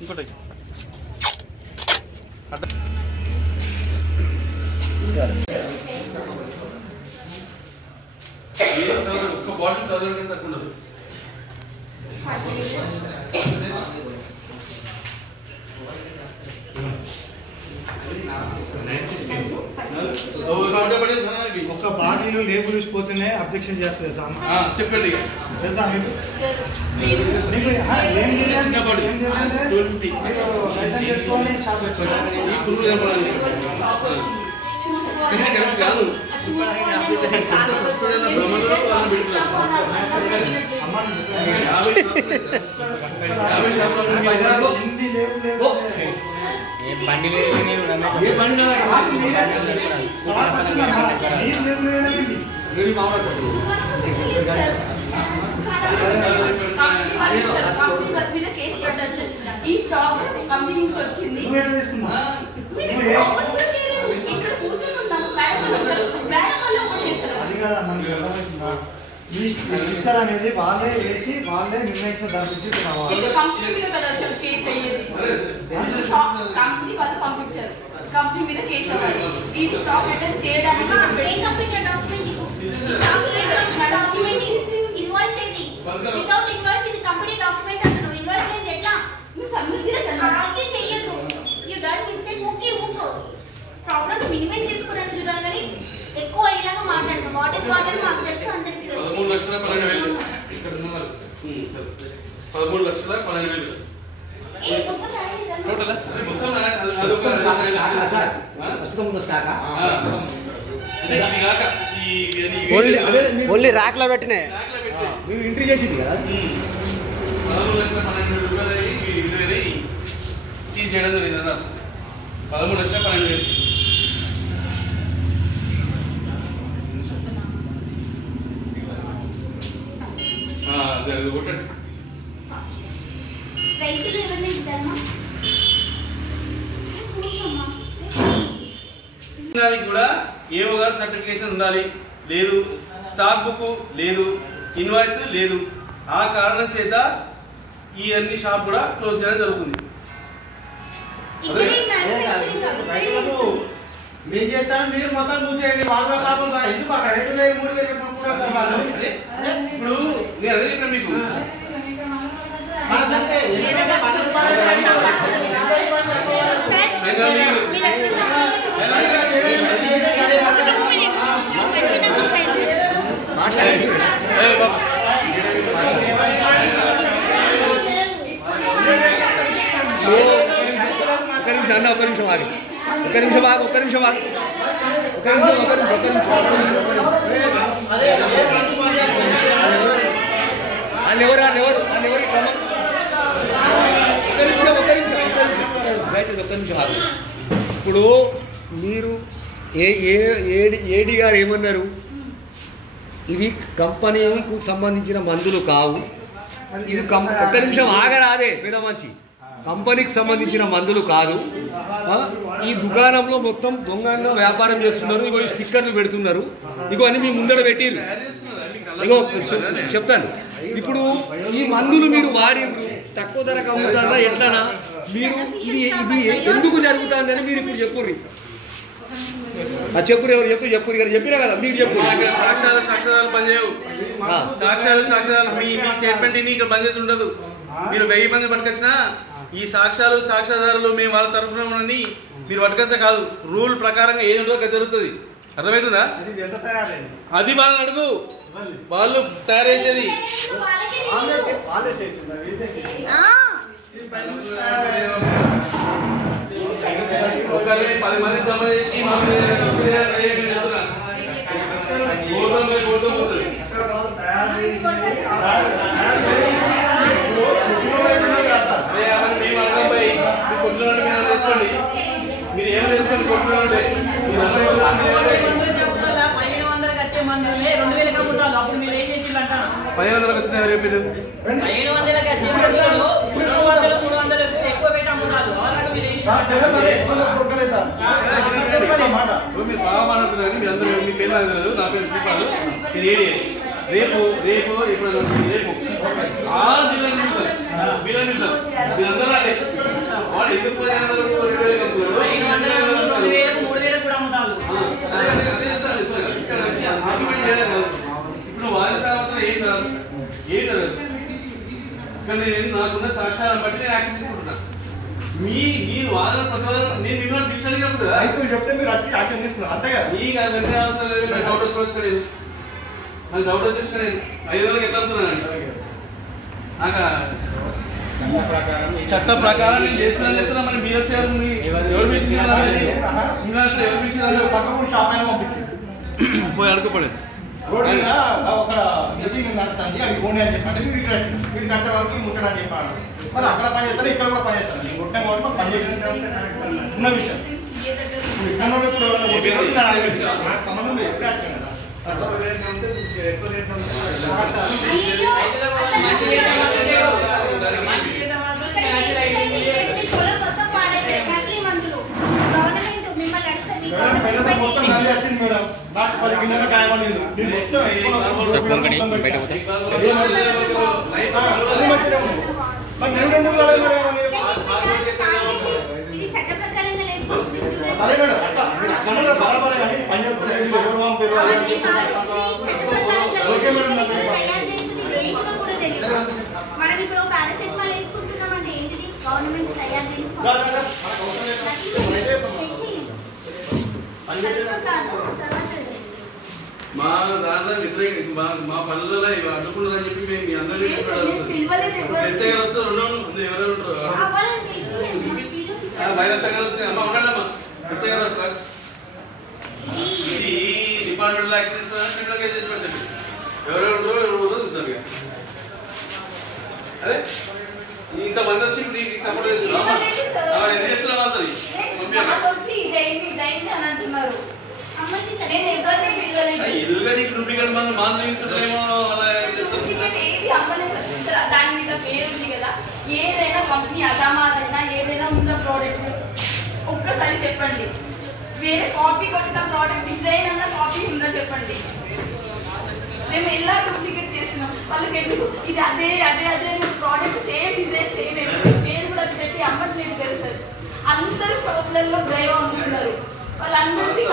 ఇంకోటి ఒక్క బాటిల్ 1000 తక్కువ ఉండదు. ఒక బాటిల్ లేబుల్ చూసిపోతేనే అబ్జెక్షన్ చేస్తుంది సార్. చెప్పండి తెలుసా మీకు? కాదు సస్తైన భ్రమలో వాళ్ళని పెడుతున్నారు. 50 శాతం ఈ స్టాక్ కంపెనీ నుంచి వచ్చింది. స్టిక్కర్ అనేది వాళ్ళే వేసి వాళ్ళే నిర్ణయించిన దాని నుంచి కంపెనీ మీద కదా అసలు కేసు అయ్యేది. కంపెనీ వాళ్ళు పంపించారు, కంపెనీ మీద కేసు అవ్వాలి. ఇది స్టాక్ రిటర్న్ చేయడానికి ఇన్వాయిస్ ఏది వితౌట్ ఇన్వాయిస్ ఇది కంపెనీ డాక్యుమెంట్ అంటారు. ఇన్వాయిస్ అనేది ఎట్లా సబ్మిట్ చేశాను. ఆర్గ్యూ చేయొద్దు. యు డన్ మిస్టేక్ ఓకే ఊకో. ప్రాబ్లం మినిమైజ్ చేసుకోవడానికి చూడాలి కానీ ఎక్కువ ఇలాగా మాట్లాడతాం. వాట్ ఇస్ వాట్ అని మాకు తెలుసు, అందరికీ తెలుసు. 13,12,000 ఇక్కడ ఉన్నారు. సరే 13,12,000 ఏ మొత్తం రాయండి కదా. టోటల్ మొత్తం అదొక సార్ ప్రస్తుతం ఉన్న స్టాకా ఇది కాక ఈ ఓన్లీ ర్యాక్ లో పెట్టినే మీరు ఎంట్రీ చేసింది కదా. 13,12,000 సీజ్ చేయడం జరిగింది అన్న. 13,12,000 రైతులు ఎవరిని ఇద్దామా దానికి కూడా ఏఓ గారు సర్టిఫికేషన్ ఉండాలి. లేదు, స్టాక్ బుక్ లేదు, ఇన్వాయిస్ లేదు. ఆ కారణం చేత ఈ అన్ని షాప్ కూడా క్లోజ్ చేయడం జరుగుతుంది. మీరు చేస్తాను, మీరు మొత్తం నువ్వు చేయండి. వాళ్ళ లాభం ఎందుకు అక్కడ 2,000 3,000 ఇప్పుడు నేను అదే చెప్పిన మీకు ఒక్క నిమిషం ఆగి ఇప్పుడు మీరు ఏడి గారు ఏమన్నారు, ఇవి కంపెనీకు సంబంధించిన మందులు కావు, ఇవి ఒక్క నిమిషం ఆగరాదే పెద్ద మనిషి, కంపెనీకి సంబంధించిన మందులు కాదు. ఈ దుకాణంలో మొత్తం దొంగల్లో వ్యాపారం చేస్తున్నారు. ఇగో ఈ స్టిక్కర్లు పెడుతున్నారు, ఇగో అని మీ ముందర పెట్టిర్రు. ఇగో చెప్తాను, ఇప్పుడు ఈ మందులు మీరు వాడిండ్రు, తక్కువ ధరకు అమ్ముతారా ఎట్లనా, మీరు ఇది ఎందుకు జరుగుతుందని మీరు ఇప్పుడు చెప్పుర్రి. చెప్పురు, ఎవరు చెప్పురు గారు చెప్పినా కదా, మీరు చెప్పు. సాక్ష్యాలు పనిచేయవు. సాక్ష్యాలు మీ స్టేట్మెంట్ ఇక్కడ పనిచేసి ఉండదు. మీరు 1000 మంది పట్టుకొచ్చినా ఈ సాక్ష్యాధారులు మేము వాళ్ళ తరఫున ఉన్నని మీరు పట్టుకొస్తే కాదు. రూల్ ప్రకారంగా ఏది ఉంటుందో అది జరుగుతుంది. అర్థమవుతుందా? అది వాళ్ళని అడుగు, వాళ్ళు తయారు చేసేది. ఒకరిని 10 మంది జమ చేసి పోతుంది. ఒకటే. మీరందరూ ఒకటే. 1500కి వచ్చే మందులే 2000కి అమ్ముతారు. అప్పుడు మీరు ఏం చేసిండ్రు అంటాను? 1500కి వచ్చింది ఎవరు చెప్పిండు? 1500కి వచ్చే మందులు 200 300 ఎక్కువ పెట్టి అమ్ముతారు. అలాగే మీరు ఏం మీరు బాగా మాట్లాడుతున్నారు. మీ అందరూ మీ పేరు నాకు తెలియదు, నా పేరు శ్రీపాల్. మీరు ఏడి రేపు ఇప్పుడు రేపు 6 జిల్లాలు నిలుస్తారు. మీరందరూ అంటే వాడు ఎందుకు 1500 2000 3000 కూడా అమ్ముతారు. ఇక్కడ వచ్చి ఆర్గ్యుమెంట్ చేయడం కాదు. ఇప్పుడు వారి సాగత్రం ఏం కాదు కానీ నాకున్న సాక్ష్యాలను బట్టి నేను యాక్షన్ తీసుకుంటున్నా. మీరు వాదన ప్రతివాదన నేను మిమ్మల్ని పిలిచి అడిగినప్పుడు కదా చెప్తే మీరు వచ్చి యాక్షన్ తీసుకున్నారు అంతే కదా. ఈ వెంటనే అవసరం లేదు. నాకు డౌట్ వచ్చేస్తాడు. నాకు డౌట్ వచ్చేస్తాడు. 500కి ఎట్లా అవుతున్నానండి? నాకు చట్ట ప్రకారం నేను చేస్తున్నా చెప్తున్నా. మరి మీరు వచ్చారు, ఎవరు పిలిచినారు? పక్కన షాప్ అయినా పంపించింది. పోయి అడుకోపడేది రోడ్ మీద ఒక మీటింగ్ నడుస్తుంది. అది పోనీ అని చెప్పండి. వీడికి వచ్చే వరకు ముట్టడని చెప్పాను. మరి అక్కడ పని చేస్తారు, ఇక్కడ కూడా పని చేస్తారు. నేను కొట్టిన కాబట్టి పని చేసిన ఉన్న విషయం ఇక్కడ నాకు సంబంధం లేదు. ఎప్పుడు యాక్షన్ కదా మొత్తం నది వచ్చింది మేడం. నాకు 10 గిన్నెల కాయమలేదు. అదే మేడం అట్లా బరాబరే కానీ పని ఓకే మేడం. మనం ఇప్పుడు పారాసెటమాల్ వేసుకుంటున్నాం అంటే ఏంటిది? గవర్నమెంట్ తయారు మా దాంట్లో వ్యతిరేక మా పనులలో అడ్డుకుంటారని చెప్పి మేము మీ అందరినీ ఎస్ఐ గారు వస్తారు. ఎవరెవరు వైరస్ సంఘాలు వస్తాయి. అమ్మ ఉండమ్మా, ఎస్ఐ గారు వస్తారు. ఇది డిపార్ట్మెంట్ యాక్షన్ తీసుకున్నా కేసు పెట్టండి. ఎవరెవరు పోతుందో చూస్తారు. అదే ఇంతమంది వచ్చి ఇప్పుడు నీకు సపోర్ట్ చేస్తున్నా అలా ఎందుకు చెప్తున్నా వాళ్ళని ఎదురుగా నీకు డూప్లికేట్ మంది మాలు తీసుకుంటారేమో అలా దాని మీద పేరు ఉంది కదా. ఏదైనా కంపెనీ అదామాదైనా ఏదైనా ఉన్న ప్రోడక్ట్ ఒక్కసారి చెప్పండి. వేరే కాపీ కొట్టిన ప్రోడక్ట్ డిజైన్ అన్న కాపీ ఉందా చెప్పండి. మేము ఎలా డూప్లికేట్ చేస్తున్నాం వాళ్ళకి ఎందుకు ఇది అదే ప్రోడక్ట్ సేమ్ డిజైన్ సేమ్ పేరు కూడా పెట్టి అమ్మట్లేదు తెలుసు. అందరూ షాప్లలో డ్రైవ్ అమ్ముతున్నారు. వాళ్ళందరికీ